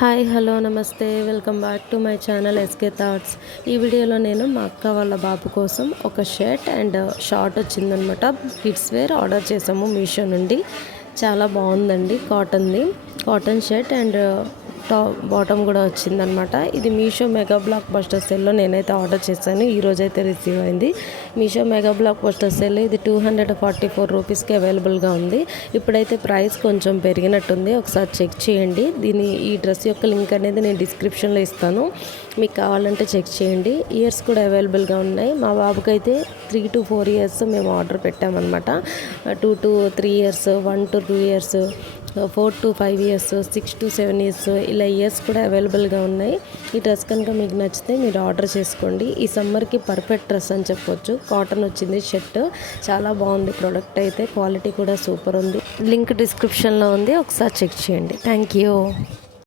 Hi hello నమస్తే welcome back to my channel SK thoughts. ఈ వీడియోలో నేను మా అక్క వాళ్ళ బాబు కోసం ఒక షర్ట్ అండ్ షార్ట్ వచ్చిందనమాట. కిడ్స్ వేర్ ఆర్డర్ చేసాము మీషో నుండి. చాలా బాగుందండి. కాటన్ షర్ట్ అండ్ బాటమ్ కూడా వచ్చిందనమాట. ఇది మీషో మెగా బ్లాక్ బస్టర్ సేల్లో నేనైతే ఆర్డర్ చేశాను. ఈరోజైతే రిసీవ్ అయింది. Meesho mega block buster sale ఇది 244 రూపీస్కి అవైలబుల్గా ఉంది. ఇప్పుడైతే ప్రైస్ కొంచెం పెరిగినట్టుంది. ఒకసారి చెక్ చేయండి. ఈ డ్రెస్ యొక్క లింక్ అనేది నేను డిస్క్రిప్షన్లో ఇస్తాను. మీకు కావాలంటే చెక్ చేయండి. ఇయర్స్ కూడా అవైలబుల్గా ఉన్నాయి. మా బాబుకి అయితే 3 to 4 ఇయర్స్ మేము ఆర్డర్ పెట్టామన్నమాట. 2 to 3 years, 1 to 2 years, 4 to 5 years, 6 to 7 years ఇలా ఇయర్స్ కూడా అవైలబుల్గా ఉన్నాయి. ఈ డ్రెస్ కనుక మీకు నచ్చితే మీరు ఆర్డర్ చేసుకోండి. ఈ సమ్మర్కి పర్ఫెక్ట్ డ్రెస్ అని చెప్పొచ్చు. కాటన్ వచ్చింది షర్ట్. చాలా బాగుంది ప్రోడక్ట్ అయితే. క్వాలిటీ కూడా సూపర్ ఉంది. లింక్ డిస్క్రిప్షన్లో ఉంది. ఒకసారి చెక్ చేయండి. Thank you.